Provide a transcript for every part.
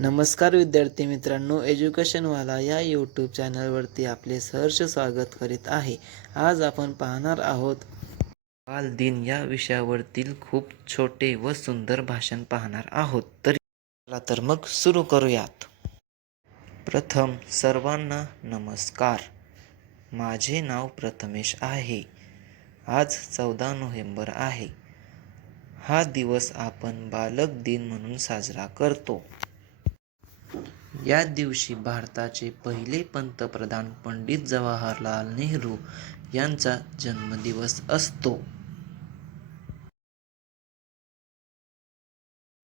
नमस्कार विद्यार्थी मित्रांनो, एज्युकेशनवाला या यूट्यूब चॅनलवरती आपले सहर्ष स्वागत करीत आहे। आज आपण पाहणार आहोत बालदिन या विषयावरील खूप छोटे व सुंदर भाषण पाहणार आहोत। तर मग सुरू करूयात। प्रथम सर्वांना नमस्कार। माझे नाव प्रथमेश आहे। आज 14 नोव्हेंबर आहे। हा दिवस आपण बालक दिन म्हणून साजरा करतो। या दिवशी भारताचे पहिले पंतप्रधान पंडित जवाहरलाल नेहरू यांचा जन्मदिवस असतो।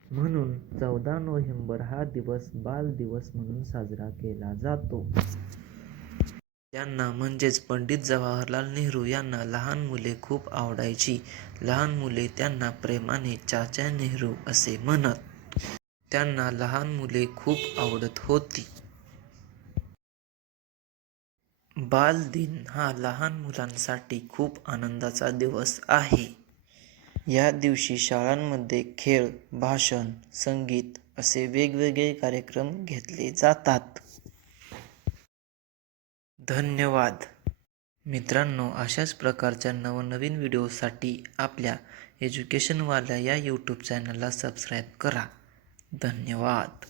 म्हणून 14 नोव्हेंबर हा दिवस बाल दिवस म्हणून साजरा केला जातो। त्यांना म्हणजेच पंडित जवाहरलाल नेहरू यांना लहान मुले खूप आवडायची। लहान मुले त्यांना प्रेमाने चाचा नेहरू असे म्हणत। त्यांना लहान मुले खूप आवडत होती। बालदिन हा लहान मुलांसाठी खूप आनंदाचा दिवस आहे। या दिवशी शाळांमध्ये खेळ, भाषण, संगीत असे वेगवेगळे कार्यक्रम घेतले जातात। धन्यवाद मित्रांनो, अशाच प्रकारच्या नवनवीन व्हिडिओसाठी आपल्या एज्युकेशनवाला या यूट्यूब चॅनलला सबस्क्राईब करा। धन्यवाद।